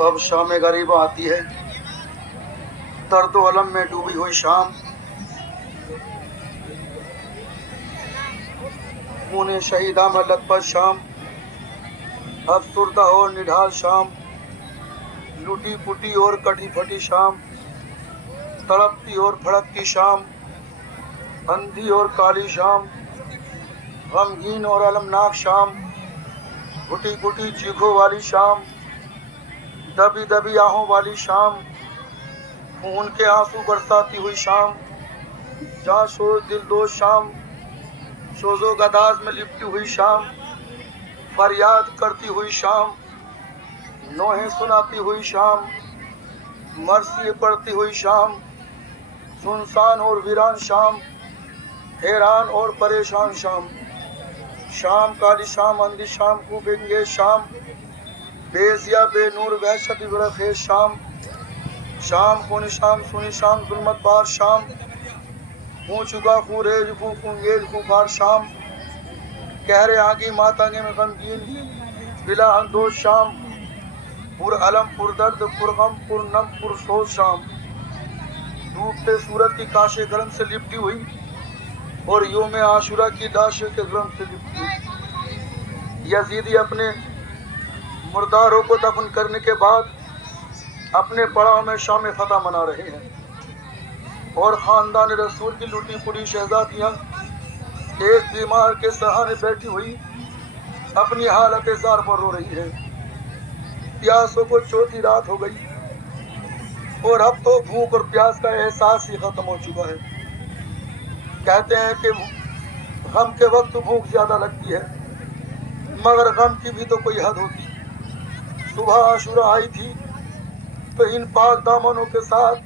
अब शाम गरीब आती है, दर्द अलम में डूबी हुई शाम, खून शहीदा में लथपथ शाम, अफसुर्दा और निढाल शाम, लुटी पुटी और कटी फटी शाम, तड़पती और भड़कती शाम, अंधी और काली शाम, गमगीन और अलमनाक शाम, घुटी घुटी चीखों वाली शाम, दबी दबी आहों वाली शाम, खून के आंसू बरसाती हुई शाम, जाशोज दिलदोज शाम, सोजो गदाज में लिपटी हुई शाम, फरियाद करती हुई शाम, नोहें सुनाती हुई शाम, मरसी पड़ती हुई शाम, सुनसान और वीरान शाम, हैरान और परेशान शाम, शाम काली शाम, अंधी शाम, खूबेंगे शाम, बेजिया बेनूर वहशत बरखे शाम, शाम खूनी शाम, सुनी शाम, जुल्मत बार शाम, खूं चुका खूरेज खूं खूंगेज खूंखार शाम, कहरे आगी मातांगे में गमगीन बिला अंदोज शाम, पुर अलम पुर दर्द पुर गम पुर नम पुर सोच शाम, डूबते सूरज की काशे गरम से लिपटी हुई और योम आशुरा की लाशों के गरम से लिपटी हुई। यजीदी अपने मुर्दारों को दफन करने के बाद अपने पड़ाव में शाम फतह मना रहे हैं और खानदान रसूल की लुटी पुड़ी शहजादियां एक बीमार के सहारे बैठी हुई अपनी हालत जार पर रो रही है। प्यासों को चौथी रात हो गई और अब तो भूख और प्यास का एहसास ही खत्म हो चुका है। कहते हैं कि गम के वक्त भूख ज्यादा लगती है, मगर गम की भी तो कोई हद होती। सुबह आशुरा आई थी तो इन पाक दामनों के साथ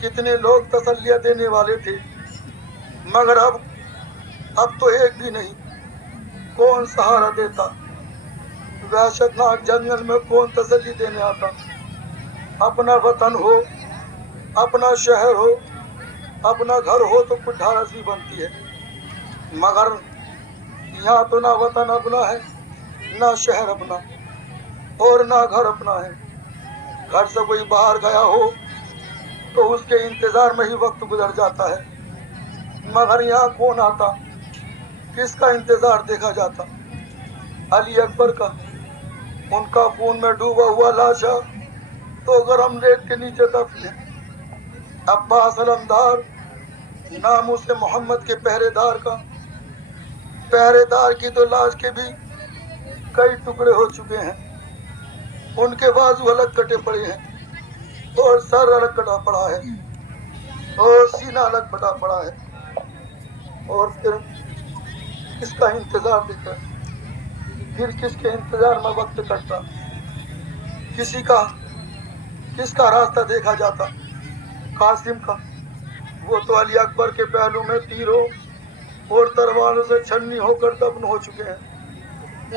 कितने लोग तसल्लियां देने वाले थे, मगर अब तो एक भी नहीं। कौन सहारा देता? वहशतनाक जंगल में कौन तसल्ली देने आता? अपना वतन हो, अपना शहर हो, अपना घर हो तो कुछ ढारस भी बनती है, मगर यहाँ तो ना वतन अपना है, ना शहर अपना और ना घर अपना है। घर से कोई बाहर गया हो तो उसके इंतजार में ही वक्त गुजर जाता है, मगर यहाँ कौन आता? किसका इंतजार देखा जाता? अली अकबर का, उनका खून में डूबा हुआ लाशा तो गरम रेत के नीचे दफन है। अब्बास अलमदार नाम से मोहम्मद के पहरेदार की तो लाश के भी कई टुकड़े हो चुके हैं। उनके बाजू अलग कटे पड़े हैं और सर अलग कटा पड़ा है और सीना अलग कटा पड़ा है। और फिर किसका इंतजार देता? फिर किसके इंतजार में वक्त कटता? किसका रास्ता देखा जाता? कासिम का, वो तो अली अकबर के पहलू में तीरों और तलवारों से छन्नी होकर दफन हो चुके हैं।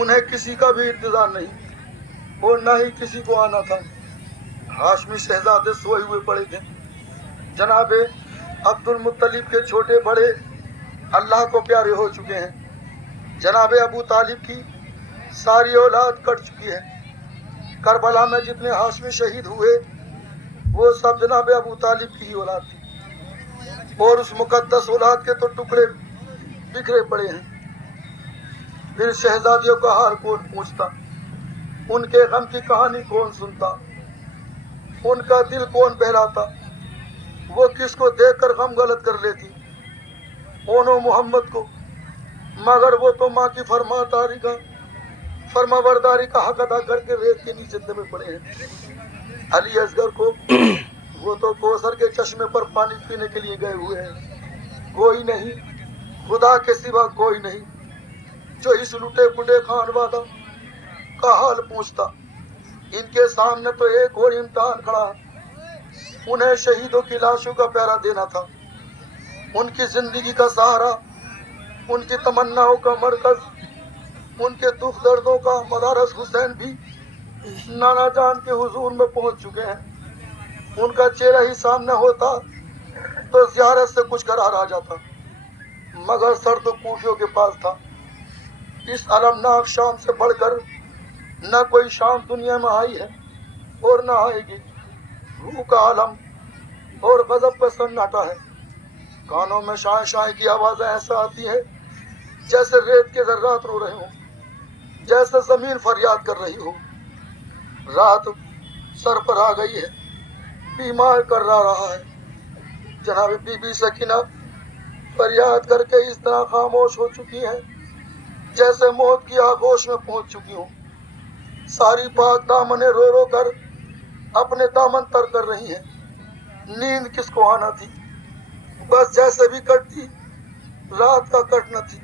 उन्हें किसी का भी इंतजार नहीं और न ही किसी को आना था। हाशमी शहजादे सोए हुए पड़े थे। जनाबे अब्दुल मुत्तलिब के छोटे बड़े अल्लाह को प्यारे हो चुके हैं। जनाबे अबू तालिब की सारी औलाद कट चुकी है। करबला में जितने हाशमी शहीद हुए वो सब जनाबे अबू तालिब की ही औलाद थी और उस मुकद्दस औलाद के तो टुकड़े बिखरे पड़े हैं। फिर शहजादियों का हाल कौन पूछता? उनके गम की कहानी कौन सुनता? उनका दिल कौन बहलाता? वो किसको देखकर गम गलत कर लेती? ओनो मोहम्मद को, मगर वो तो माँ की फरमाबरदारी का हक अदा करके रेत के नीचे दबे पड़े हैं। अली असगर को वो तो कोसर के चश्मे पर पानी पीने के लिए गए हुए हैं। कोई नहीं, खुदा के सिवा कोई नहीं जो इस लुटे पुटे खानवादा का हाल पूछता। इनके सामने तो एक और इम्तिहान खड़ा है। उन्हें शहीदों की लाशों का पहरा देना था। उनकी जिंदगी का सहारा, उनकी तमन्नाओं का मरकज, उनके दुख दर्दों का मदारस हुसैन भी नाना जान के हुजूर में पहुंच चुके हैं। उनका चेहरा ही सामने होता तो ज़ियारत से कुछ करार आ जाता, मगर सर तो कूफियों के पास था। इस अलमनाक शाम से बढ़कर न कोई शाम दुनिया में आई है اور نہ آئے گی. روح کا عالم اور غضب کا سناٹا ہے. کانوں میں شائیں شائیں کی آوازیں ایسا آتی ہے جیسے ریت کے ذرات رو رہے ہوں, جیسے زمین فریاد کر رہی ہو. رات سر پر آ گئی ہے, بیمار کر رہا ہے. جناب بی بی سکینہ فریاد کر کے اس طرح خاموش ہو چکی ہے جیسے موت کی آغوش میں پہنچ چکی ہوں. ساری پاک دامنیں رو رو کر اپنے دامن تر کر رہی ہیں. نیند کس کو آنا تھی, بس جیسے بھی کٹتی رات کا کٹنا تھی.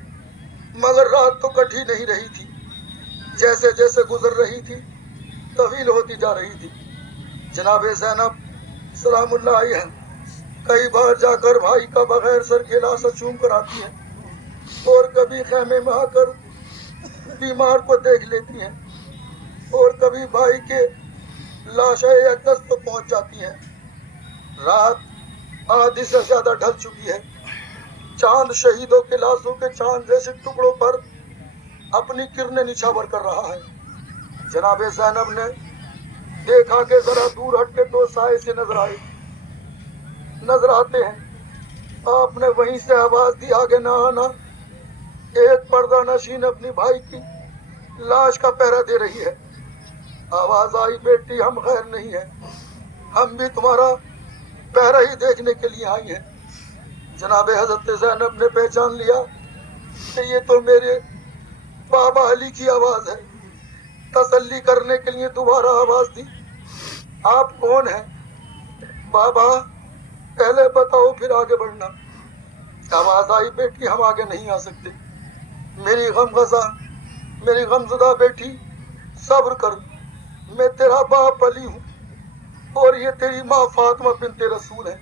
مگر رات تو کٹ ہی نہیں رہی تھی. جیسے جیسے گزر رہی تھی طویل ہوتی جا رہی تھی. جناب زینب سلام اللہ علیہ کئی بار جا کر بھائی کا بغیر سر کے لاشا چوم کر آتی ہیں, اور کبھی خیمے میں آ کر بیمار کو دیکھ لیتی ہیں, اور کبھی بھائی کے لاشیں اقدس پر پہنچ جاتی ہیں. رات آدھی سے زیادہ ڈھل چکی ہے. چاند شہیدوں کے لاشوں کے چاند جیسے ٹکڑوں پر اپنی کرنیں نچھاور کر رہا ہے. جناب زینب نے دیکھا کہ ذرا دور ہٹ کے دو سائے سے نظر آتے ہیں. آپ نے وہیں سے آواز دی, آگے نہ آنا. ایک پردہ نشین اپنی بھائی کی لاش کا پہرا دے رہی ہے. آواز آئی, بیٹی ہم غیر نہیں ہیں, ہم بھی تمہارا پہرا ہی دیکھنے کے لیے آئی ہیں. جناب حضرت زینب نے پہچان لیا کہ یہ تو میرے بابا علی کی آواز ہے. تسلی کرنے کے لیے دوبارہ آواز دی, آپ کون ہیں؟ بابا پہلے بتاؤ پھر آگے بڑھنا. آواز آئی, بیٹی ہم آگے نہیں آ سکتے. میری غمزدہ بیٹی صبر کر, میں تیرا باپ علی ہوں اور یہ تیری ماں فاطمہ بنت رسول ہے.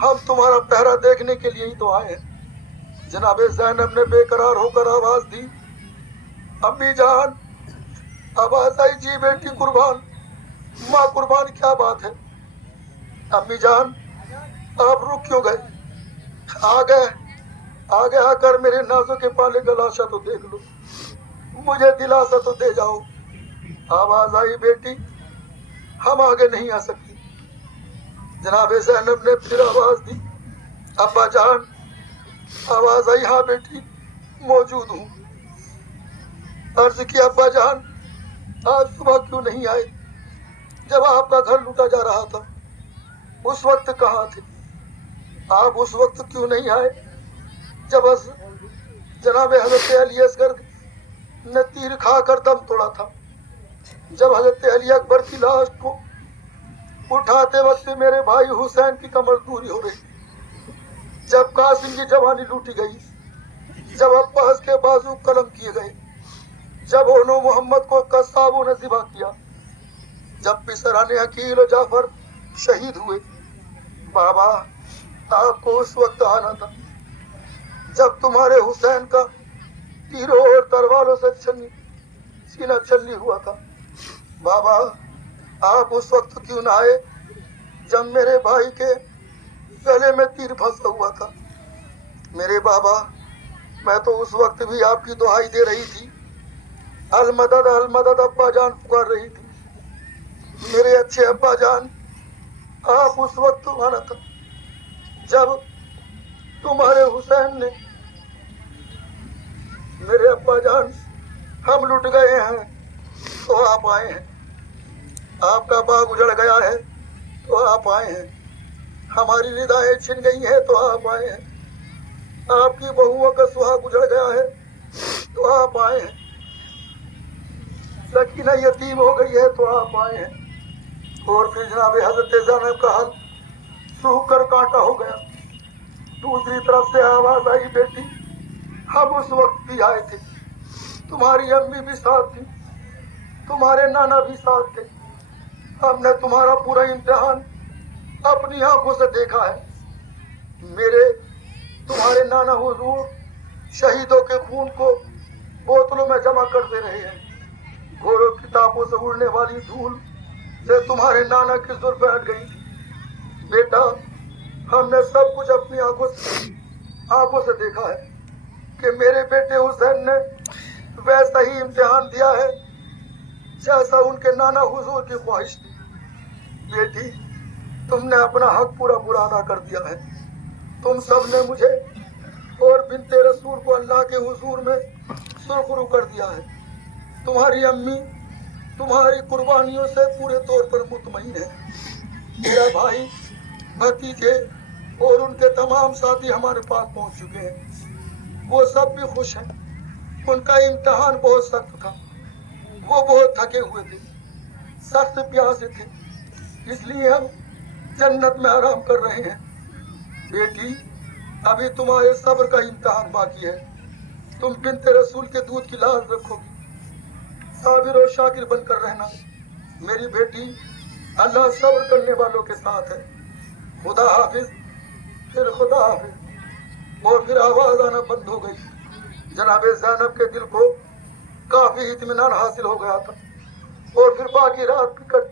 ہم تمہارا پہرا دیکھنے کے لیے ہی تو آئے ہیں. جناب زینب نے بے قرار ہو کر آواز دی, امی جان. آواز آئی, جی بیٹی قربان, ماں قربان, کیا بات ہے؟ امی جان آپ رک کیوں گئے؟ آگے آ کر میرے نازوں کے پالے کا لاشا تو دیکھ لو, مجھے دلاسا تو دے جاؤ. آواز آئی, بیٹی ہم آگے نہیں آ سکتی. جناب زینب نے پھر آواز دی, ابا جان. آواز آئی, ہاں بیٹی موجود ہوں. عرض کیا, ابا جان آج صبح کیوں نہیں آئے؟ جب آپ کا گھر لوٹا جا رہا تھا اس وقت کہاں تھے؟ آپ اس وقت کیوں نہیں آئے جب جناب حضرت علی اصغر نے تیر کھا کر دم توڑا تھا؟ جب حضرت علی اکبر کی لاش کو اٹھاتے وقت میرے بھائی حسین کی کمر دوری ہو رہی تھی؟ جب قاسم کی جوانی لوٹی گئی, جب عباس کے بازو قلم کیے گئے, جب انہوں محمد کو قصابوں نے ذبح کیا, جب پسرانے عقیل و جعفر شہید ہوئے, بابا آپ کو اس وقت آنا تھا جب تمہارے حسین کا تیروں اور تلواروں سے سینہ چھلنی ہوا تھا. بابا آپ اس وقت کیوں نہ آئے جب میرے بھائی کے گلے میں تیر پھنسا ہوا تھا؟ میرے بابا میں تو اس وقت بھی آپ کی دعائی دے رہی تھی, المدد المدد ابا جان پکار رہی تھی. میرے اچھے ابا جان آپ اس وقت آنا تھا جب تمہارے حسین نے. میرے ابا جان ہم لٹ گئے ہیں تو آپ آئے ہیں, آپ کا باغ اجڑ گیا ہے تو آپ آئے ہیں, ہماری ردائیں چھن گئی ہیں تو آپ آئے ہیں, آپ کی بہوؤں کا سہاگ اجڑ گیا ہے تو آپ آئے ہیں, سکینہ یتیم ہو گئی ہے تو آپ آئے ہیں. اور پھر جناب حضرت زینب کا حل سوکھ کر کانٹا ہو گیا. دوسری طرف سے آواز آئی, بیٹی ہم اس وقت بھی آئے تھے, تمہاری امی بھی ساتھ تھی, تمہارے نانا بھی ساتھ تھے. ہم نے تمہارا پورا امتحان اپنی آنکھوں سے دیکھا ہے. تمہارے نانا حضور شہیدوں کے خون کو بوتلوں میں جمع کرتے رہے ہیں. گھوڑوں کی ٹاپوں سے اڑنے والی دھول سے تمہارے نانا کی زلفیں ہٹ گئی. بیٹا ہم نے سب کچھ اپنی آنکھوں سے دیکھا ہے کہ میرے بیٹے حسین نے ویسا ہی امتحان دیا ہے جیسا ان کے نانا حضور کی خواہش تھی. बेटी, तुमने अपना हक पूरा पूरा अदा कर दिया है। तुम सब ने मुझे और बिन्ते रसूल को अल्लाह के हुजूर में सुरखरू कर दिया है। तुम्हारी अम्मी तुम्हारी कुर्बानियों से पूरे तौर पर मुतमईन है। मेरा भाई, भतीजे और उनके तमाम साथी हमारे पास पहुंच चुके हैं। वो सब भी खुश हैं। उनका इम्तिहान बहुत सख्त था। वो बहुत थके हुए थे, सख्त प्यासे थे, इसलिए हम जन्नत में आराम कर रहे हैं। बेटी, अभी तुम्हारे सब्र का इम्तिहान बाकी है। तुम बिन्ते रसूल के दूध की लाज रखोगी, साबिर और शाकिर बनकर रहना। मेरी बेटी, अल्लाह सब्र करने वालों के साथ है। खुदा हाफिज। फिर खुदा हाफिज। और फिर आवाज आना बंद हो गई। जनाबे ज़ैनब के दिल को काफी इत्मीनान हासिल हो गया था और फिर बाकी रात भी कट